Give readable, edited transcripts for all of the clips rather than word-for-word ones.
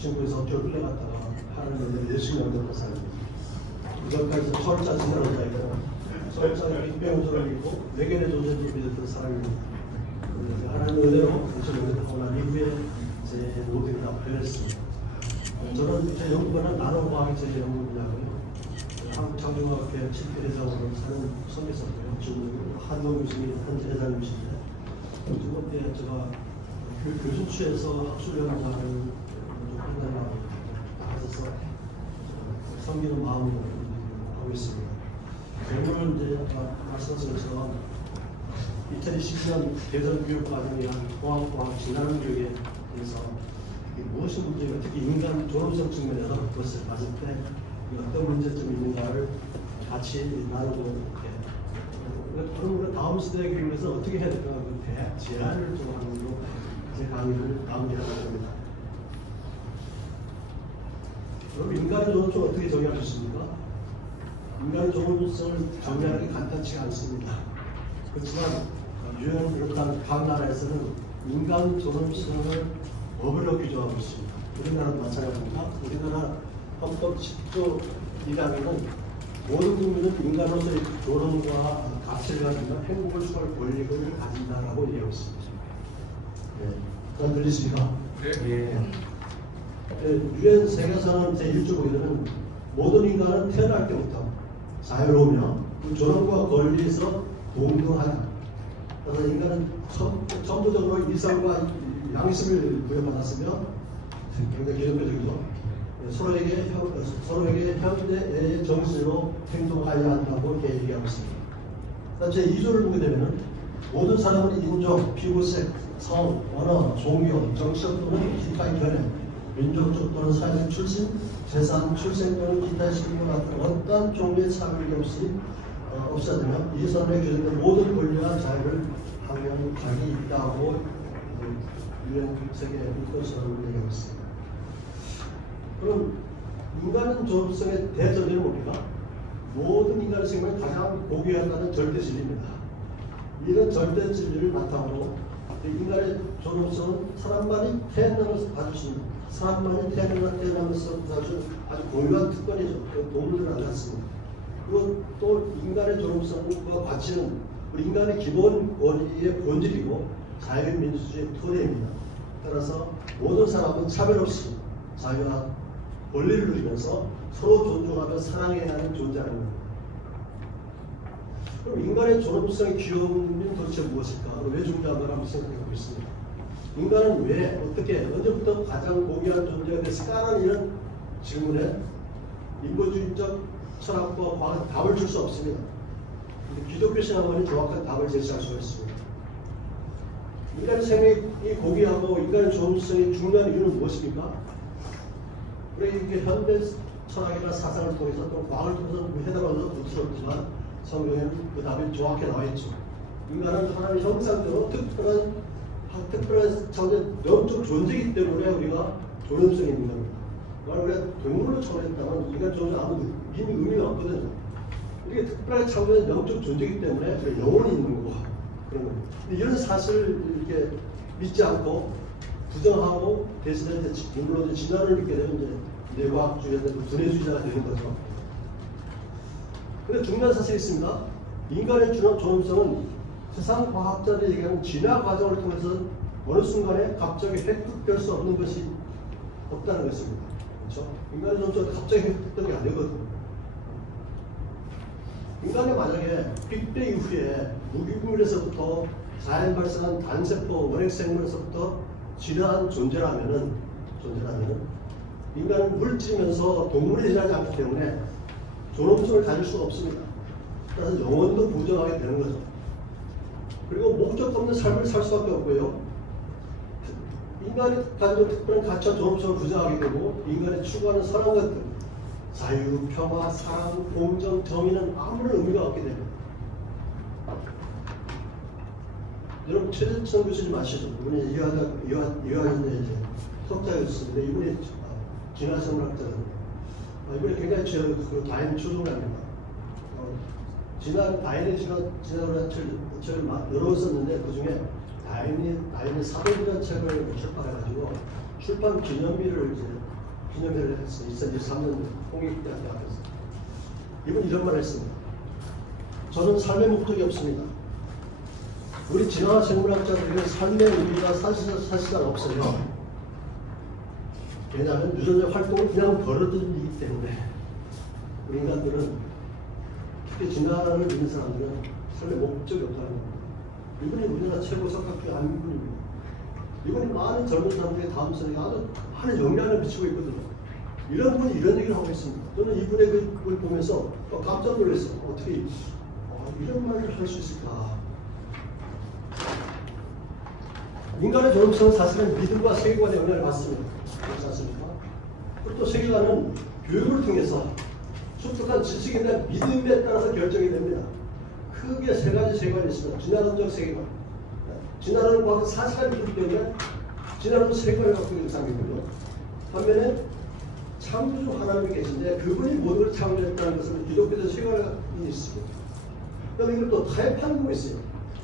친구에서 어깨를 흘려갔다가 하는 일을 열심히 만들었던 사람입니다. 이전까지 서울자 지내는 자이고 서울자 빅뱅우서를 읽고 외계의 존재를 믿었던 사람입니다. 하나님의 은혜로 예수님을 하고 난 이후에 제 모든 다 변했습니다. 저는 제 연구는 나노과학이 제 연구 분야고요. 한국창조과학회 7대 회장으로 사는 선배였고요. 지금 한동규님이 현재 회장님이신데 두 번째 제가 교수처에서 학술연구하는 판단을 나가서 섬기는 마음으로 하고 있습니다. 오늘은 이제 아까 말씀하신 것처럼 2020년 대선교육과정이란 통합과학 진학교육에 대해서 무엇이 문제가 특히 인간 존엄성 측면에서 그것을 봤을 때 어떤 문제점이 있는가를 같이 나누고 그럼 다음 세대 교육에서 어떻게 해야 될까 그 제안을 좀 하는 걸로 제 강의를 마무리하려고 합니다. 그럼 인간의 존엄성을 어떻게 정의할 수 있습니까? 인간의 존엄성을 정의하기 간단치가 않습니다. 그렇지만 유엔 그렇다는 각 나라에서는 인간 존엄성을 법으로 규정하고 있습니다. 우리나라도 마찬가지입니다. 우리나라 헌법 10조 1항에는 모든 국민은 인간으로서의 존엄과 가치를 가진다, 행복을 추구할 권리를 가진다라고 얘기하고 있습니다. 잘 들리십니까? 네. 유엔 세계선언 제1조 보기에는 모든 인간은 태어날 때부터 자유로우며 그 존엄과 권리에서 동등하다. 그래서 인간은 전부적으로 이성과 양심을 부여받았으며 굉장히 기독교적이죠. 서로에게 현대의 정신으로 행동하여야 한다고 이렇게 얘기하고 있습니다. 제2조를 보게 되면 모든 사람은 인종, 피부색, 성, 언어, 종교, 정치적 또는 기타의 견해, 민족적 또는 사회적 출신, 재산, 출생 또는 기타의 신분 같은 어떤 종류의 차별이 없어야 되며 이 선언에 규정된 모든 권리와 자유를 항용하기 있다고 유엔 세계 인권선언을 얘기하고 있습니다. 그럼 인간은 존엄성의 대전제는 뭡니까? 모든 인간의 생명을 가장 고귀하다는 절대 진리입니다. 이런 절대 진리를 바탕으로 인간의 존엄성은 사람만이 태어나면서 받을 수 있는, 사람만이 태어나면서 받을 수 있는 아주 고유한 특권이죠. 동물들은 안 갖습니다. 그리고 또 인간의 존엄성과 가치는 우리 인간의 기본 권리의 본질이고 자유민주주의의 토대입니다. 따라서 모든 사람은 차별 없이 자유와 권리를 누리면서 서로 존중하며 사랑해야 하는 존재라는 겁니다. 그럼 인간의 존엄성의 기원은 도대체 무엇일까? 왜 중요한가 한번 생각해보고 있습니다. 인간은 왜, 어떻게, 언제부터 가장 고귀한 존재가 됐을까라는 이런 질문에 인본주의적 철학과 과학은 답을 줄 수 없습니다. 기독교 신학원이 정확한 답을 제시할 수가 있습니다. 인간의 생명이 고귀하고 인간의 존엄성이 중요한 이유는 무엇입니까? 우리 이게 현대 철학이나 사상을 통해서 또 과학을 통해서 해답하면서 부끄럽지만 성경에는 그 답이 정확히 나와 있죠. 인간은 하나님의 형상대로 특별한 영적 존재이기 때문에 우리가 존엄성이 있는 겁니다. 우리가 동물로 처음했다면 인간 존재 아무 의미가 없거든요. 이게 특별하게 창조된 영적 존재이기 때문에 영혼이 있는 거고 그런 겁니다. 이런 사실을 이렇게 믿지 않고 부정하고 대신에 물론 진화를 믿게 되면 이제 뇌과학주의자, 분해주의자가 되는 거죠. 근데 중요한 사실이 있습니다. 인간의 존엄성은 세상 과학자들이 얘기하는 진화 과정을 통해서 어느 순간에 갑자기 획득될 수 없는 것이 없다는 것입니다. 그렇죠? 인간의 존엄성은 갑자기 획득되는 게 아니거든요. 인간이 만약에 빅뱅 이후에 무기물에서부터 자연 발생한 단세포 원핵생물에서부터 진화한 존재라면은 인간은 물질이면서 동물이 지나지 않기 때문에 존엄성을 가질 수가 없습니다. 그래서 영혼도 부정하게 되는 거죠. 그리고 목적 없는 삶을 살 수밖에 없고요. 인간이 가지고 특별한 가치와 존엄성을 부정하게 되고 인간이 추구하는 선한 것들, 자유, 평화, 사랑, 공정, 정의는 아무런 의미가 없게 됩니다. 여러분 최재천 교수님 아시죠? 이분이 이화여대 이제 석자 교수인데 이분이 진화생물학자입니다. 이분이 굉장히 그 다인 추종자입니다. 다인의 진화론의 책을 여러 번 썼는데 그 중에 다인의 사도이라는 책을 출판해가지고 출판 기념비를 이제 기념회를 했어요. 2023년 홍익대학교 앞에서. 이분 이런 말을 했습니다. 저는 삶의 목적이 없습니다. 우리 진화 생물학자들에게 삶의 의미가 사실상 없어요. 왜냐하면 유전자 활동을 그냥 벌어들이기 때문에 우리 인간들은, 특히 진화를 믿는 사람들은 삶의 목적이 없다는 겁니다. 이분이 우리나라 최고 석학교 안민군입니다. 이분이 많은 젊은 사람들의 다음 세대에 아주 많은 영향을 미치고 있거든요. 이런 분이 이런 얘기를 하고 있습니다. 저는 이분의 그걸 보면서 깜짝 놀랐어요. 어떻게 이런 말을 할 수 있을까? 인간의 존엄성은 사실은 믿음과 세계관의 영향을 받습니다. 그렇지 않습니까? 그리고 또 세계관은 교육을 통해서 축적한 지식에 대한 믿음에 따라서 결정이 됩니다. 크게 세 가지 세계관이 있습니다. 진화론적 세계관. 진화론은 과거 사실을 믿기 때문에 진화론 세계관을 갖고 있는 상황이고요. 반면에 창조주 하나님이 계신데 그분이 모든 걸 창조했다는 것을 기독교적 세계관이 있습니다. 그다음에 이걸 또 타협하는 거 있어요.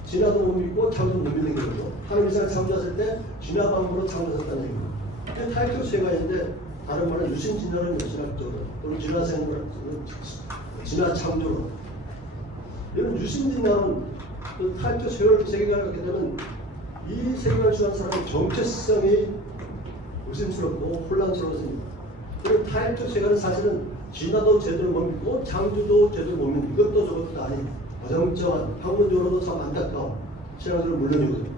진화도 못 믿고 창조도 못 믿는 거죠. 하나님 이상을 창조하실 때 진화 방법으로 창조하셨다는 얘기입니다. 타협적 세계관인데 다른 말은 유신 진화론 역신학적으로 또는 진화 생물 진화 창조론 이런 유신 진화론 타협적 세계관을 갖게 되면 이 세계관을 주한 사람의 정체성이 의심스럽고 혼란스러워집니다. 그리고 타협적 세계관은 사실은 진화도 제대로 못 믿고 창조도 제대로 못 믿는 이것도 저것도 아닌 부정적한 학문적으로도 참 안타까운 신앙들은 물론이거든요.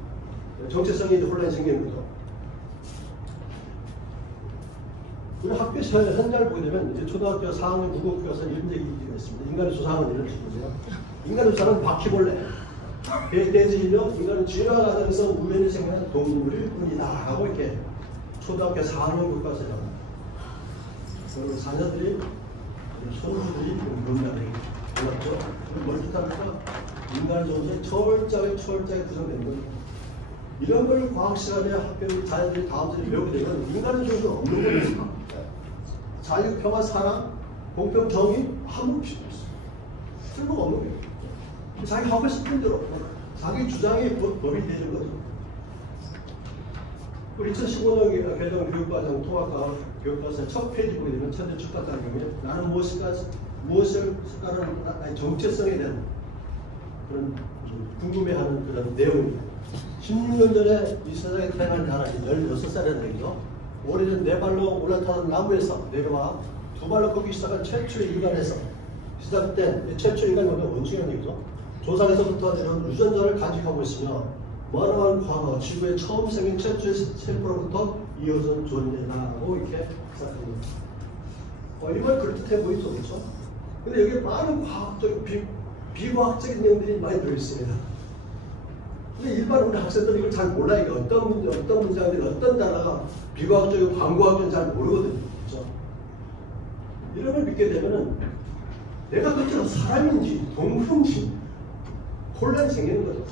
정체성이 혼란이 생기는 거죠. 우리 학교 현장을 보게 되면 이제 초등학교 4학년 국어교과서에 이런 얘기가 있습니다. 인간의 조상은 이런 식이고요. 인간의 조상은 바퀴벌레, 돼지인형, 인간은 진화가 과정에서 우연히 생겨난 동물일 뿐이다 하고 이렇게 초등학교 4학년 교과서에 나옵니다. 그리고 자녀들이 손주들이 그런 말을 몰랐죠. 뭘 뜻합니까? 인간의 존재에 철저하게 구성된 겁니다. 이런 걸 과학 시간에 학교 자녀들이 다음 세대에 배우게 되면 인간의 존재가 없는 겁니다. 자유, 평화, 사랑, 공평, 정의 아무 필요 없어요. 쓸모가 없는 거예요. 자기 하고 싶은 대로 자기 주장이 법이 되는 거죠. 우리 2015년 개정 교육과정 통합과 교육과정 첫 페이지 보게 되면 천재 축탁자를 보면 나는 무엇일까라는 정체성에 대한 그런 궁금해하는 그런 내용입니다. 16년 전에 이 세상에 태어난 사람이 16살이라는 얘기죠. 오래전 네 발로 올라타는 나무에서 내려와 두 발로 걷기 시작한 최초의 인간에서 시작된 최초의 인간이 원칙이라는 얘기죠. 조상에서부터 내려온 유전자를 간직하고 있으며 멀어간 과거 지구에 처음 생긴 최초의 셀프로부터 이어진 존재라고 이렇게 시작합니다. 이말 그럴듯해 보이죠, 그렇죠? 근데 여기에 많은 과학적, 비과학적인 내용들이 많이 들어있습니다. 근데 일반 우리 학생들은 이걸 잘 몰라요. 이게 어떤 문장들이 어떤 단어가 비과학적이고 반과학적인 잘 모르거든요. 그렇죠? 이런 걸 믿게 되면은 내가 그처럼 사람인지 동물인지 혼란이 생기는 거죠.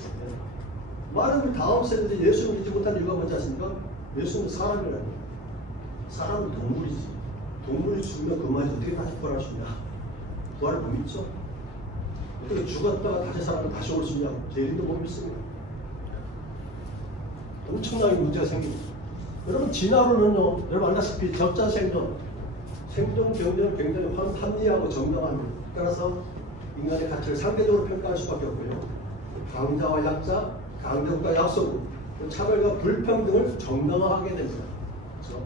많은 우리 다음 세대들이 예수를 믿지 못한 이유가 뭔지 아십니까? 예수는 사람이라는 거예요. 사람은 동물이지. 동물이 죽으면 그 말이 어떻게 다시 부활할 수 있냐? 부활을 못 믿죠? 어떻게 죽었다가 다시 사람을 다시 올 수 있냐? 제일도 못 믿습니다. 엄청나게 문제가 생깁니다. 여러분 진화론은요, 여러분 알다시피 적자 생존 경쟁은 굉장히 합리하고 정당합니다. 따라서 인간의 가치를 상대적으로 평가할 수밖에 없고요. 강자와 약자, 강력과 약소, 차별과 불평등을 정당화하게 됩니다. 그렇죠?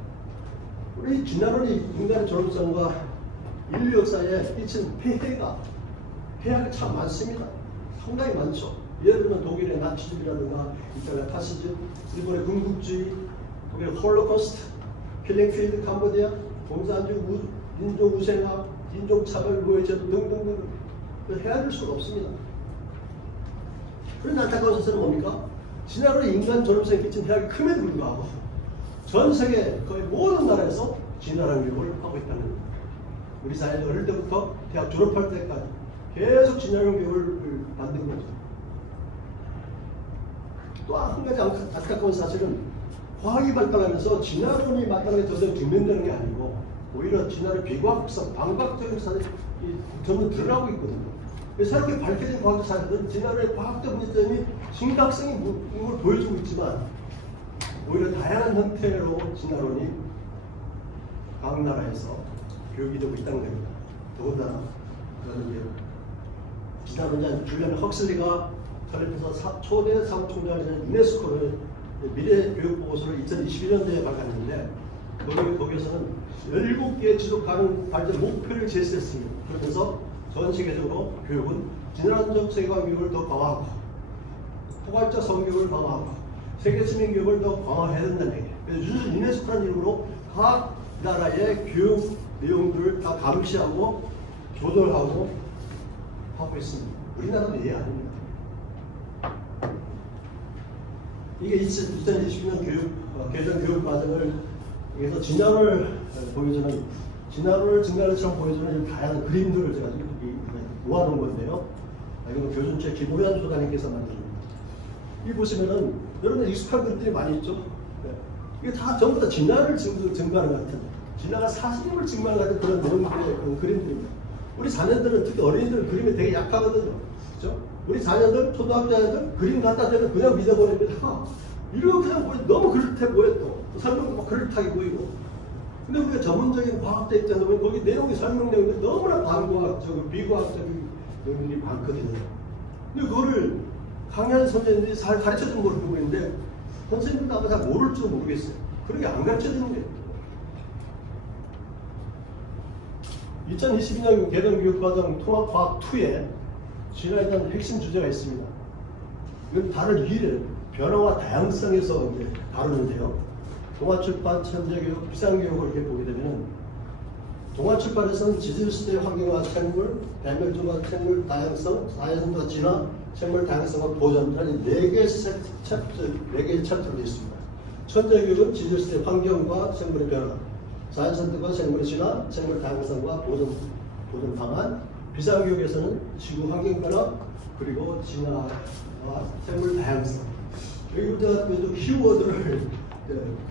우리 진화론이 인간의 존엄성과 인류 역사에 끼친 폐해가 참 많습니다. 상당히 많죠. 예를 들면 독일의 나치즘이라든가 이탈리아 파시즘, 일본의 군국주의, 독일의 홀로코스트, 필링필드 캄보디아, 공산주의 민족 우생화, 인종차별 노예제도 등등등 헤아릴 수가 없습니다. 그런 안타까운 사실은 뭡니까? 진화론이 인간 존엄성에 끼친 해악이 큼에도 불구하고 전 세계 거의 모든 나라에서 진화론 교육을 하고 있다는 겁니다. 우리 사회는 어릴 때부터 대학 졸업할 때까지 계속 진화론 교육을 받는 거죠. 또 한 가지 안타까운 사실은 과학이 발달하면서 진화론이 마땅하게 더 이상 증명되는 게 아니고 오히려 진화론의 비과학성, 반과학적인 사실이 점점 드러나고 있거든요. 새롭게 밝혀진 과학적 사실은 진화론의 과학적 문제점이 심각성이 걸 보여주고 있지만 오히려 다양한 형태로 진화론이 각 나라에서 교육이 되고 있다는 겁니다. 더군다나 저는 이제 지난번 줄리안 헉슬리가 설립해서 초대 사무총장이 되는 유네스코를 미래교육보고서를 2021년도에 발간했는데 거기에서는 17개의 지속가능 발전 목표를 제시했습니다. 그러면서 전 세계적으로 교육은 진화론적 세계관 교육을 더 강화하고 포괄적 성교육을 강화하고 세계 시민 교육을 더 강화해야 된다는 얘기예요. 그래서 유네스코라는 이름으로 각 나라의 교육 내용들을 다 감시하고 조절하고 하고 있습니다. 우리나라는 예 아닙니다. 이게 2022년 개정 교육 과정을 여기서 진화를 보여주는 진화를 증가를처럼 보여주는 다양한 그림들을 제가 모아놓은 건데요. 이건 교준체 김호연 소장님께서 만든 겁니다. 이 보시면은 여러분 익숙한 그림들이 많이 있죠. 네. 이게 다 전부 다 진화를 증가하는 것 같은, 진화가 사실임을 증명하는 같은 그런 내용들의 그런 그림들입니다. 우리 자녀들은 특히 어린이들은 그림에 되게 약하거든요. 그렇죠? 우리 자녀들, 초등학생들 그림 갖다 대면 그냥 믿어버립니다. 이러고 그냥 너무 그럴듯해 보여 또 설명도 막 그럴듯하게 보이고. 근데 우리가 전문적인 과학자 입장에서 보면 거기 내용이 설명 내용이 너무나 반과학적, 비과학적인 내용들이 많거든요. 근데 그거를 강의하는 선생님들이 잘 가르쳐주는 걸 보고 있는데 선생님들도 아마 잘 모를지도 모르겠어요. 그런 게 안 가르쳐주는 게. 2022년 개정교육과정 통합과학2에 진화에 대한 핵심 주제가 있습니다. 이건 다른 일을 변화와 다양성에서 이제 다루는데요. 동아출판, 천재교육, 비상교육을 이렇게 보게 되면 동아출판에서는 지질시대 환경과 생물, 배멸종과 생물 다양성, 사회성과 진화, 생물 다양성과 보존이라는 4개의 챕터로 되어 있습니다. 천재교육은 지질시대 환경과 생물의 변화, 자연선택과 생물의 진화, 생물 다양성과 보존 방안, 비상교육에서는 지구 환경 변화, 그리고 진화와 생물 다양성. 여기 제가 그 키워드를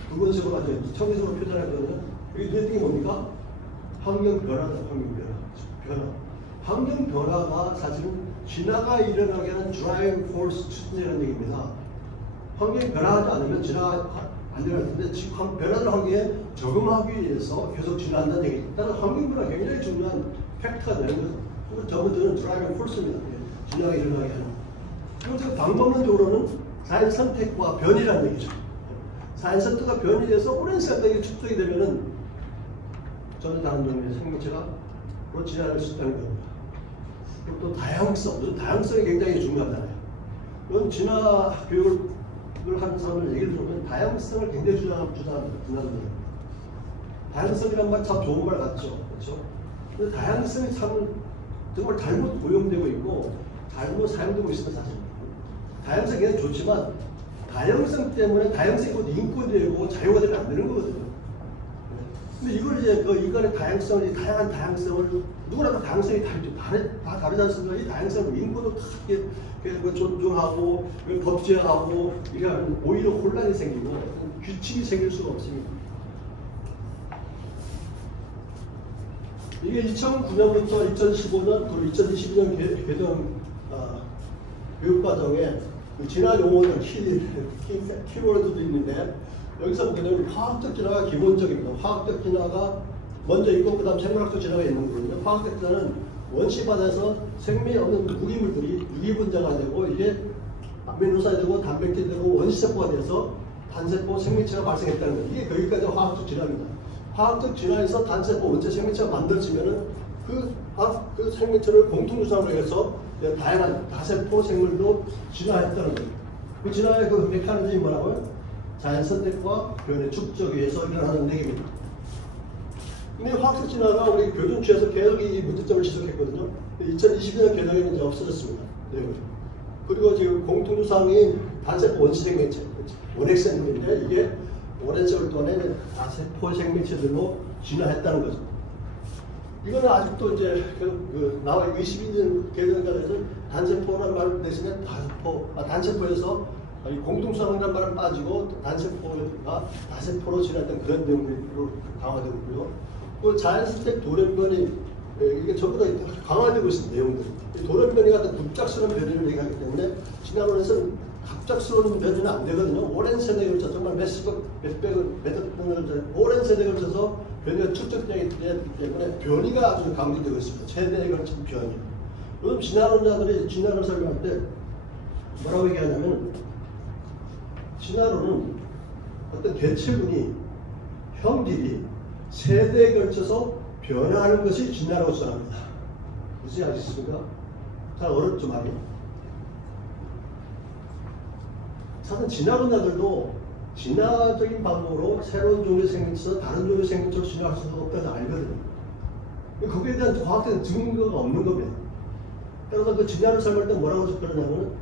두 번씩으로 가지고 청기적으로 표현하거든요. 여기 눈에 띄는 게 뭡니까? 환경 변화다, 환경 변화. 환경 변화가 사실은 진화가 일어나게 하는 드라이빙 포스 추진이라는 얘기입니다. 환경이 변화하지 않으면 진화가 안 일어날 텐데 지금 변화된 환경에 적응하기 위해서 계속 진화한다는 얘기죠. 따라서 환경 변화가 굉장히 중요한 팩트가 되는 거죠. 저분들은 드라이빙 포스입니다. 진화가 일어나게 하는. 그리고 방법론적으로는 자연 선택과 변이라는 얘기죠. 자연 선택과 변이에서 오랜 시간까지 축적이 되면은 전혀 다른 종류의 생명체가 그로 진화할 수 있다는 겁니다. 그리고 또 다양성, 다양성이 굉장히 중요하잖아요. 이건 진화 교육을 하는 사람들 얘기를 들으면 다양성을 굉장히 주장합니다. 다양성이란 말 참 좋은 말 같죠. 그렇죠? 근데 다양성이 참 정말 잘못 고용되고 있고 잘못 사용되고 있습니다. 사실. 다양성이 굉장히 좋지만 다양성 때문에 다양성이 곧 인권이 되고 자유가 되면 안 되는 거거든요. 근데 이걸 이제 그 인간의 다양성을, 다양한 다양성을 누구나 다 다양성이 다 다르지 않습니까? 이 다양성을 인권도 다 이렇게 존중하고 법제하고 이래 하면 오히려 혼란이 생기고 규칙이 생길 수가 없습니다. 이게 2009년부터 2015년 그리고 2022년 개정 교육과정에 그 진화 용어들 키워드도 있는데 여기서 보게 되면 화학적 진화가 기본적입니다. 화학적 진화가 먼저 있고 그 다음 생물학적 진화가 있는 거거든요. 화학적 진화는 원시바다에서 생명이 없는 무기물들이 유기분자가 되고 이게 아미노산이 되고 단백질이 되고 원시세포가 돼서 단세포 생명체가 발생했다는 거예요. 이게 거기까지 화학적 진화입니다. 화학적 진화에서 단세포 원체 생명체가 만들어지면은 그 생명체를 공통유산으로 해서 다양한 다세포 생물도 진화했다는 거예요. 그 진화의 그 메커니즘이 뭐라고요? 자연 선택과 변의 축적에 의해서 일어나는 얘기입니다. 근데 화학적 진화가 우리 교준치에서 계속 이 문제점을 지적했거든요. 2022년 개정에는 이제 없어졌습니다. 네. 그리고 지금 공통유상인 단세포 원시 생명체, 원핵생물인데 이게 오랜 세월 동안에 다세포 생명체들로 진화했다는 거죠. 이거는 아직도 이제 나와 22년 개정까지 단세포라는 말 대신에 단세포에서 공통성이라는 말은 빠지고 단세포가 다세포로 진화했던 그런 내용으로 강화되고 있고요. 그 자연선택 돌연변이 이게 전부 다 강화되고 있는 내용들. 돌연변이 같은 급작스러운 변이를 얘기하기 때문에 진화론에서는 갑작스러운 변이는 안 되거든요. 오랜 세대에 걸쳐서 정말 몇백 년을 오랜 세대에 걸쳐서 변이가 축적되기 때문에 변이가 아주 강조되고 있습니다. 세대에 걸친 변이. 요즘 진화론자들이 진화를 설명할 때 뭐라고 얘기하냐면 진화론은 어떤 개체군이 형질이 세대에 걸쳐서 변화하는 것이 진화라고 주장합니다. 무슨 아시겠습니까? 잘 어렵죠, 말이. 사실 진화론자들도 진화적인 방법으로 새로운 종류의 생명체에서 다른 종류의 생명체로 진화할 수도 없다고 알거든요. 거기에 대한 과학적인 증거가 없는 겁니다. 그래서 그 진화를 설명할 때 뭐라고 접근하냐면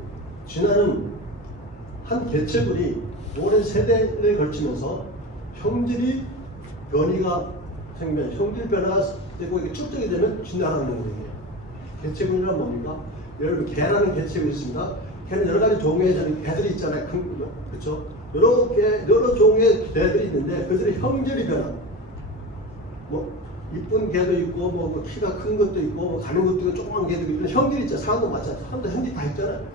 진화는 한 개체군이 오랜 세대에 걸치면서 형질이 변이가 생기면 형질 변화가 되고 이게 축적이 되면 진화라는 거예요. 개체군이란 뭡니까? 여러분 개라는 개체군이 있습니다. 개는 여러 가지 종의 개들이 있잖아요. 큰 거죠. 그렇죠? 여러 종의 개들이 있는데 그들의 형질이 변화. 뭐 이쁜 개도 있고 뭐 키가 큰 것도 있고 뭐 가는 것도 있고 조그만 개도 있고 형질이 있잖아요. 사람도 마찬가지로 사람도 형질이 다 있잖아요.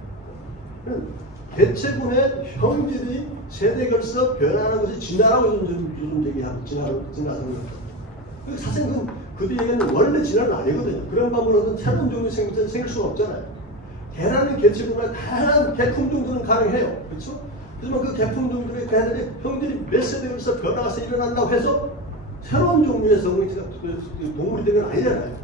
개체군의 형질이 세대에 걸쳐서 변화하는 것이 진화라고 요즘 얘기하는 진화성입니다. 사실 그들 얘기는 원래 진화는 아니거든요. 그런 방법으로는 새로운 종류의 생명체는 생길 수가 없잖아요. 개라는 개체군과 다양한 개품종들은 가능해요. 그렇죠? 하지만 그 개품종들의 개들이 형질이 몇 세대에 걸쳐서 변화가 일어난다고 해서 새로운 종류의 생명체가 동물이 되는 건 아니잖아요.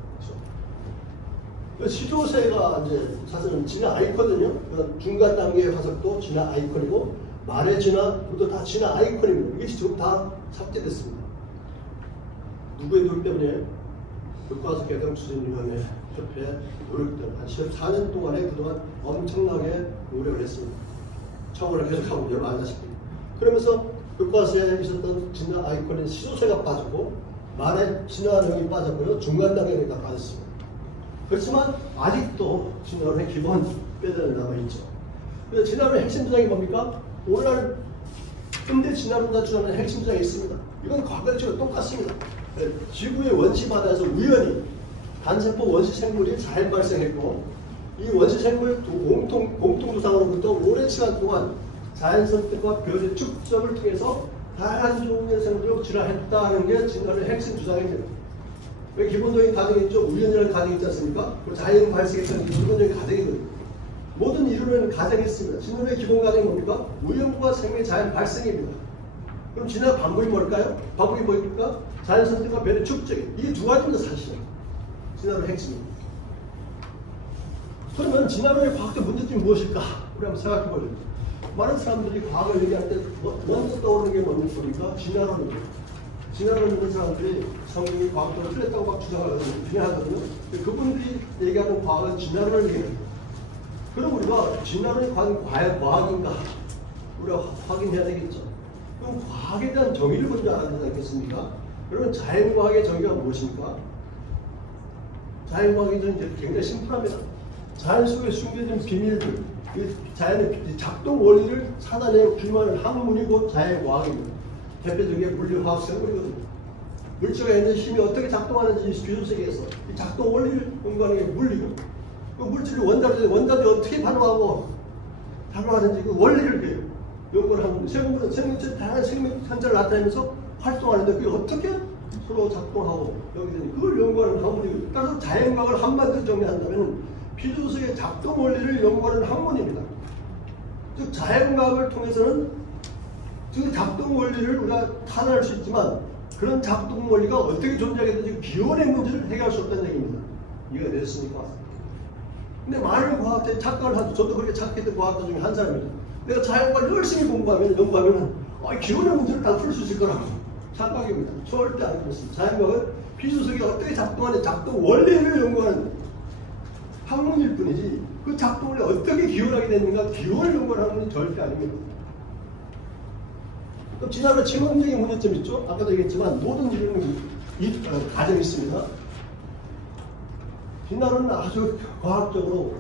그렇죠? 시조새가 이제 사실은 진화 아이콘이거든요. 중간 단계의 화석도 진화 아이콘이고 말의 진화, 그것도 다 진화 아이콘입니다. 이게 지금 다 삭제됐습니다. 누구의 노력 때문에 교과서 개정 추진위원회 협회 노력 때문에 한 14년 동안에 그동안 엄청나게 노력을 했습니다. 청원을 계속하고 여러분 아시다시피. 그러면서 교과서에 있었던 진화 아이콘인 시조새가 빠졌고 말의 진화령이 빠졌고요. 중간 단계가 다 빠졌습니다. 그렇지만 아직도 진화론의 기본 뼈대는 남아있죠. 그래서 진화론의 핵심 주장이 뭡니까? 오늘날 현대 진화론자 주장하는 핵심 주장이 있습니다. 이건 과거처럼 똑같습니다. 지구의 원시 바다에서 우연히 단세포 원시 생물이 잘 발생했고 이 원시 생물 공통 조상으로부터 오랜 시간 동안 자연 선택과 변의 축적을 통해서 다양한 종류의 생물을 진화했다는 게 진화론의 핵심 주장입니다. 기본적인 가정이 있죠. 우연이라는 가정이 있지 않습니까? 그리고 자연 발생했다는 기본적인 가정이거든요. 모든 이론에는 가정이 있습니다. 진화론의 기본 가정이 뭡니까? 우연과 생명의 자연 발생입니다. 그럼 진화 방법이 뭘까요? 방법이 뭐입니까? 자연 선택과 변의 축적이. 이게 두 가지입니다, 사실은. 진화론의 핵심입니다. 그러면 진화론의 과학적 문제점이 무엇일까? 우리 한번 생각해 보죠. 많은 사람들이 과학을 얘기할 때 먼저 떠오르는 게 뭡니까? 진화론입니다. 진화론 있는 사람들이 성경이 과학적으로 틀렸다고 막 주장하거든요. 그분들이 얘기하는 과학은 진화론을 얘기합니다. 그럼 우리가 진화론이 과연 과학인가? 우리가 확인해야 되겠죠. 그럼 과학에 대한 정의를 먼저 알아야 되지 않겠습니까? 여러분 자연과학의 정의가 무엇입니까? 자연과학의 정의는 굉장히 심플합니다. 자연 속에 숨겨진 비밀들, 자연의 작동 원리를 찾아내고 규명하는 학문이 곧 자연과학입니다. 대표적인 게 물리화학 생물이거든요. 물질과 에너지 힘이 어떻게 작동하는지 규조세계에서 이 작동 원리를 연구하는 게 물리고 그 물질이 원자들이 어떻게 반응하고 작용하는지 그 원리를 연구를 하는 생물은 생명체 다양한 생명 현자를 나타내면서 활동하는데 그게 어떻게 서로 작동하고 그걸 연구하는 학문이거든요. 따라서 자연과학을 한마디로 정리한다면 피조세계의 작동 원리를 연구하는 학문입니다. 즉 자연과학을 통해서는 그 작동 원리를 우리가 탄환할 수 있지만 그런 작동 원리가 어떻게 존재하게 되는지 기원의 문제를 해결할 수 없다는 얘기입니다. 이해가 됐습니까? 근데 많은 과학자들이 착각을 하죠. 저도 그렇게 착각했던 과학자 중에 한 사람입니다. 내가 자연과학을 열심히 연구하면 기원의 문제를 다 풀 수 있을 거라고. 착각입니다. 절대 안 그렇습니다. 자연과학은 피조세계가 어떻게 작동하는지 작동 원리를 연구하는 학문일 뿐이지 그 작동 원리 어떻게 기원하게 되는가 기원을 연구하는 학문이 절대 아닙니다. 그럼 진화론의 지능적인 문제점이 있죠? 아까도 얘기했지만 모든 이론은 가정이 있습니다. 진화론은 아주 과학적으로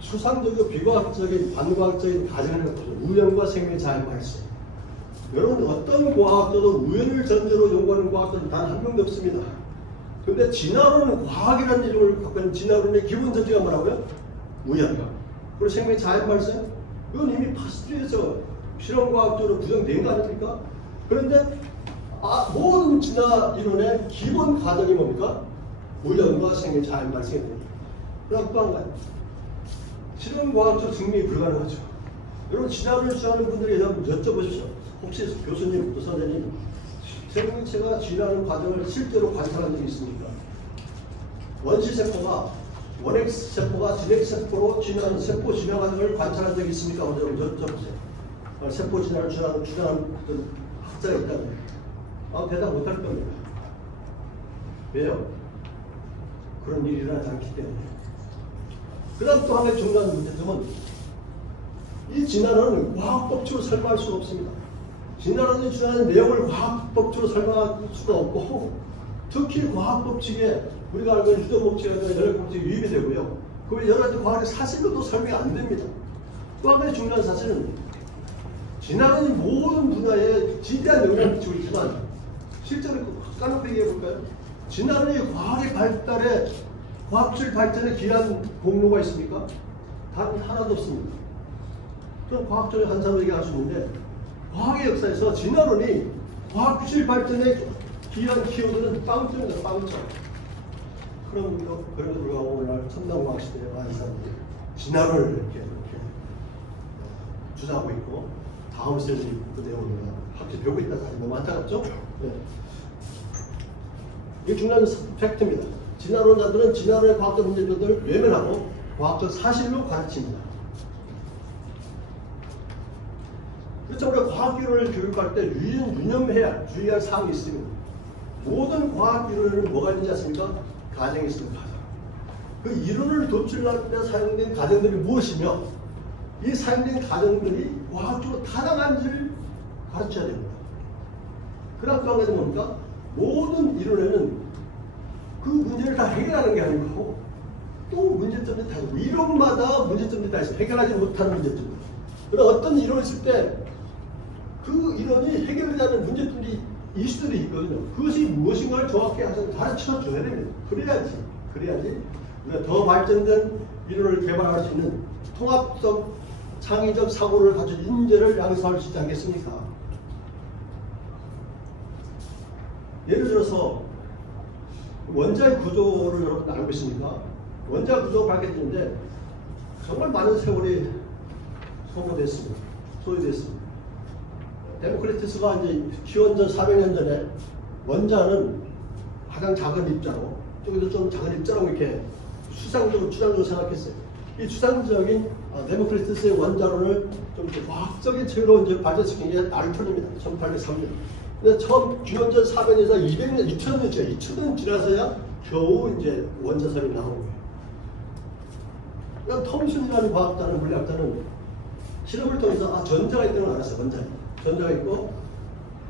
수상적이고 비과학적인 반과학적인 가정을 갖고 있어요. 우연과 생명의 자연 발생. 여러분 어떤 과학자도 우연을 전제로 연구하는 과학자는 단 한 명도 없습니다. 근데 진화론은 과학이라는 이름을 갖고 있는 진화론의 기본 전제가 뭐라고요? 우연. 그리고 생명의 자연 발생? 이건 이미 파스트리에서 실험과학적으로 부정된 거 아닙니까? 그런데 모든 진화 이론의 기본 과정이 뭡니까? 우연과 생의 자연 발생이 됩니다. 그럼 또 한 가지. 실험과학적 증명이 불가능하죠. 여러분, 진화를 주장하는 분들이 여쭤보십시오. 혹시 교수님, 또 선생님, 생명체가 진화하는 과정을 실제로 관찰한 적이 있습니까? 원시세포가, 원핵세포가 진핵세포로 진화하는 세포 진화 과정을 관찰한 적이 있습니까? 먼저 여쭤보세요. 세포 진화를 주장하는 학자가 있다면 대답 못할 겁니다. 왜요? 그런 일이 일어나지 않기 때문에. 그 다음 또 하나의 중요한 문제점은 이 진화론은 과학법칙으로 설명할 수가 없습니다. 진화론이 주장하는 내용을 과학법칙으로 설명할 수가 없고, 특히 과학법칙에 우리가 알고 있는 유전법칙이나 연력법칙이 유입이 되고요. 그 외 여러 가지 과학의 사실로도 설명이 안 됩니다. 또 한 가지 중요한 사실은 진화론이 모든 분야에 지대한 영향을 미치고 있지만 실제로 까놓고 얘기해 볼까요? 진화론이 과학의 발달에 과학적 발전에 기여한 공로가 있습니까? 단 하나도 없습니다. 그럼 과학적인 한사로 얘기할 수 있는데 과학의 역사에서 진화론이 과학기술 발전에 기여한 키워드는 빵점입니다. 빵점. 그럼에도 불구하고 오늘날 첨단 과학 시대에 많은 사람들이 진화론을 이렇게 주장하고 있고 다음 세대의 그 내용을 확실히 배우고 있다는 사실이 너무 안타깝죠? 네. 이게 중요한 팩트입니다. 진화론자들은 진화론의 과학적 문제들을 외면하고 과학적 사실로 가르칩니다. 그렇죠. 우리가 과학이론을 교육할 때 유념해야 주의할 사항이 있습니다. 모든 과학이론에는 뭐가 있는지 아십니까? 가정이 있습니다. 그 이론을 도출할 때 사용된 가정들이 무엇이며 이 사용된 가정들이 과학적으로 타당한지를 가르쳐야 됩니다. 그다음 또 한 가지 뭡니까? 모든 이론에는 그 문제를 다 해결하는 게 아니고 또 문제점이 다 있고 이론마다 문제점이 다 있어요. 해결하지 못하는 문제점들. 그런 어떤 이론이 있을 때 그 이론이 해결되지 않는 문제점이 이슈들이 있거든요. 그것이 무엇인가를 정확히 가르쳐 줘야 됩니다. 그래야지 우리가 더 발전된 이론을 개발할 수 있는 통합적 창의적 사고를 가진 인재를 양성할 수 있지 않겠습니까? 예를 들어서 원자의 구조를 여러분 알고 있습니까? 원자 구조가 밝혀지는데 정말 많은 세월이 소요됐습니다. 데모크리투스가 이제 기원전 400년 전에 원자는 가장 작은 입자로, 쪽에서 좀 작은 입자로 이렇게 추상적으로 생각했어요. 이 추상적인 데모크리투스의 원자론을 좀 과학적인 책으로 이제 발전시킨 게 알턴입니다. 1803년. 근데 처음 기원전 400년에서 200년, 2000년 지나서야 겨우 이제 원자설이 나온 거예요. 그러니까 톰슨이라는 과학자는, 물리학자는 실험을 통해서 전자가 있다는 걸 알았어요. 전자가 있고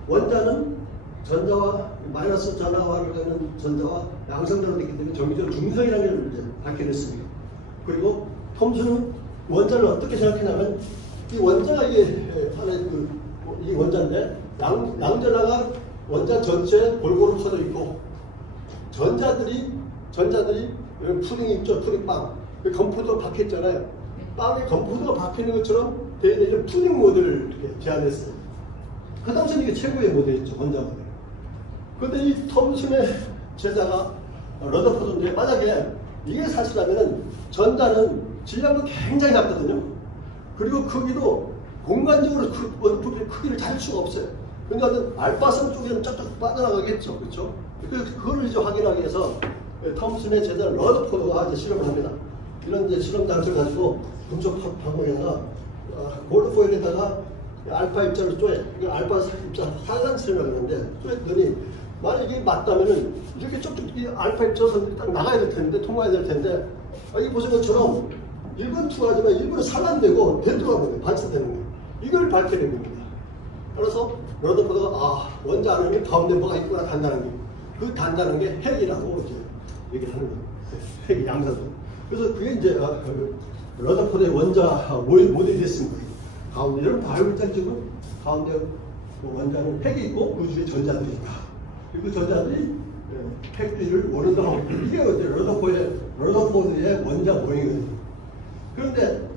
원자는 전자와 마이너스 전하화를 하는 전자와 양성자로 되기 때문에 정기적으로 중성이라는 걸 이제 밝혀냈습니다. 그리고 톰슨은 원자를 어떻게 생각했냐면 이 원자가 이게 하나의 이 원자인데 양전하가 원자 전체에 골고루 퍼져 있고 전자들이 푸딩이 있죠. 푸딩빵. 건포도가 박혀 있잖아요. 빵에 건포도가 박혀 있는 것처럼 되어 있는 푸딩 모델을 이렇게 제안했어요. 그 당시에 이게 최고의 모델이었죠. 원자 모델. 그런데 이 톰슨의 제자가 러더포드인데 만약에 이게 사실이라면 전자는 질량도 굉장히 낮거든요. 그리고 크기도 공간적으로 원뿔의 크기를 잘 수가 없어요. 그러니까 어떤 알파선 쪽에는 쫙쫙 빠져나가겠죠. 그렇죠? 그거를 이제 확인하기 위해서 톰슨의 제자 러더포드가 이제 실험을 합니다. 이런 이제 실험 장치를 가지고 금속 방법에다가 골드포일에다가 알파 입자를 쪼여. 알파 입자 화산슬이라고 하는데 쪼였더니 만약에 이게 맞다면은 이렇게 쭉쭉 이 알파 입자선들이 딱 나가야 될 텐데 통과해야 될 텐데 이게 보신 것처럼 1번 투하지만 1번은 산란되고 덴트가 거예요. 발사되는 거예요. 이걸 밝혀낸 겁니다. 그래서 러더포드가 원자 안에는 가운데 뭐가 있구나 단단한 게. 그 단단한 게 핵이라고 이제 얘기를 하는 거예요. 핵이 양산도. 그래서 그게 이제 러더포드의 원자 모델이 됐습니다. 가운데 여러분 다 알고 있다는 지금 가운데 원자는 핵이 있고 그 주위에 전자들이 있다. 그리고 전자들이 핵들을 원운동하고 있다. 이게 러더포드의 원자 모형이거든요. 그런데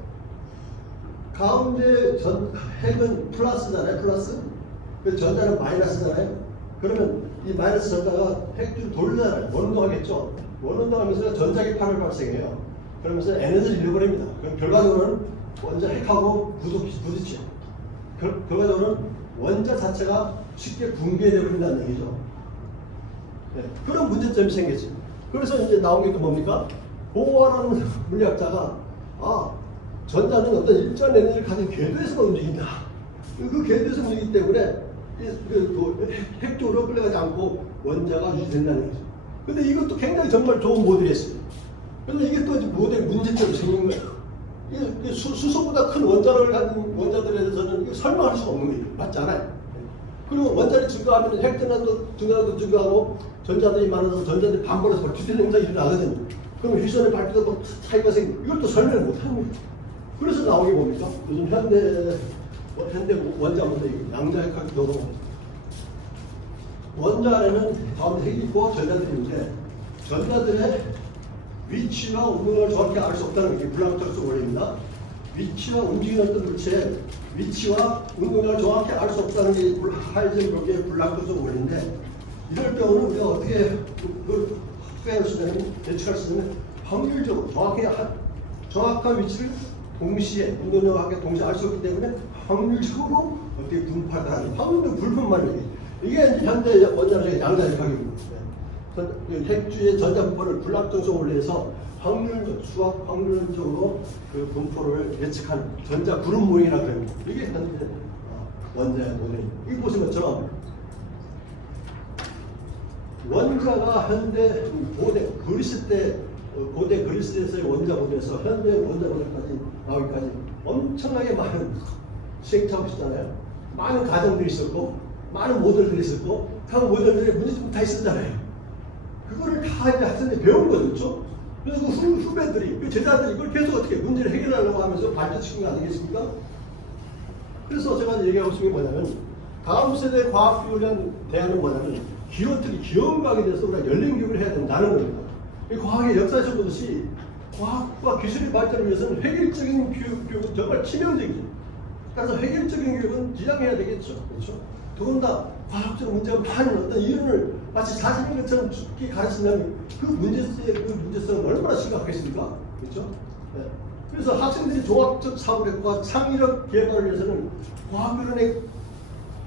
가운데 핵은 플러스잖아요. 플러스. 그 전자는 마이너스잖아요. 그러면 이 마이너스 전자가 핵주를 돌잖아요. 원운동하겠죠. 원운동하면서 전자기파를 발생해요. 그러면서 에너지를 잃어버립니다. 그럼 결과적으로는 원자 핵하고 부딪혀. 결과적으로는 원자 자체가 쉽게 붕괴되어 버린다는 얘기죠. 네, 그런 문제점이 생겼죠. 그래서 이제 나온 게 또 뭡니까? 보어라는 물리학자가 전자는 어떤 일정한 에너지를 가진 궤도에서 움직인다. 그 궤도에서 움직이기 때문에 핵쪽으로 끌려가지 않고 원자가 유지된다는 거죠. 근데 이것도 굉장히 정말 좋은 모델이었어요. 그런데 이게 또 모델 문제점이 생긴 거예요. 수소보다 큰 원자를 가진 원자들에 대해서는 이거 설명할 수가 없는 거예요. 맞지 않아요? 그리고 원자를 증가하면 핵전화도 증가하고 전자들이 많아서 전자들이 반발해서 주변 현상이 일어나거든요. 그럼 휘선의 발표도 뭐 차이가 생기고 이걸 또 설명을 못하는 거예요. 그래서 나오게 뭡니까? 요즘 현대 원자부터 양자역학적으로 원자 안에는 가운데 핵이 있고 전자들이 있는데 전자들의 위치와 운동을 정확히 알 수 없다는 게 불락적성 원리입니다. 위치와 움직이는 어떤 물체의 위치와 운동을 정확히 알 수 없다는 게 하이젠버그의 불락적성 원리인데 이럴 경우는 우리가 어떻게 그걸 확대할 수 있냐면 예측할 수 있는 확률적으로 정확한 위치를 동시에 운동력하게 동시에 알 수 없기 때문에 확률적으로 어떻게 분파를 하는 확률적 불분만력이 이게 현대 원자력의 양자역학입니다. 핵주의 전자 분포를 불락정성 원리에서 확률적 수학 확률적으로 그 분포를 예측하는 전자 그룹 모형이라고 합니다. 이게 현대 원자의 모델입니다. 이 보신 것처럼 원자가 현대 고대 그리스에서의 원자 모델에서 현대 원자 모델까지 나오기까지 엄청나게 많은 시행착오가 있었잖아요. 많은 가정들이 있었고 많은 모델들이 있었고 각 모델들의 문제점 다 있었잖아요. 그거를 다 이제 학생들이 배운 거죠. 그렇죠? 그래서 그 후배들이, 그 제자들이 이걸 계속 어떻게 문제를 해결하려고 하면서 발전시킨 거 아니겠습니까? 그래서 제가 얘기하고 싶은 게 뭐냐면 다음 세대 과학 교육에 대한 뭐냐면 특히 기원과학에 대해서 우리가 열린 교육을 해야 된다는 겁니다. 이 과학의 역사에서 보듯이 과학과 기술의 발전을 위해서는 획일적인 교육은 정말 치명적이죠. 그래서 획일적인 교육은 지향해야 되겠죠. 그렇죠? 더군다나 과학적 문제가 많은 어떤 이론을 마치 사실인 것처럼 쉽게 가르치면 그 문제성은 얼마나 심각하겠습니까? 그렇죠? 네. 그래서 학생들이 종합적 사고력과 창의력 개발을 위해서는 과학이론의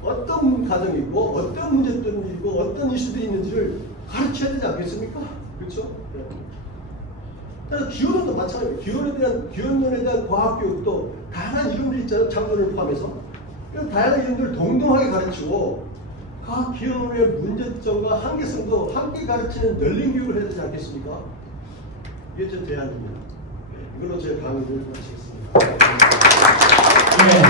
어떤 과정이 있고 어떤 문제점이 있고 어떤 이슈들이 있는지를 가르쳐야 되지 않겠습니까? 그렇죠? 네. 그래서 기원론도 마찬가지예요. 기원론에 대한 과학 교육도 다양한 이론들이 있잖아요. 창조를 포함해서. 그래서 다양한 이론들을 동등하게 가르치고 각 기원론의 문제점과 한계성도 함께 가르치는 열린 교육을 해야 되지 않겠습니까? 이게 제 제안입니다. 네, 이걸로 제 강의를 마치겠습니다. 네.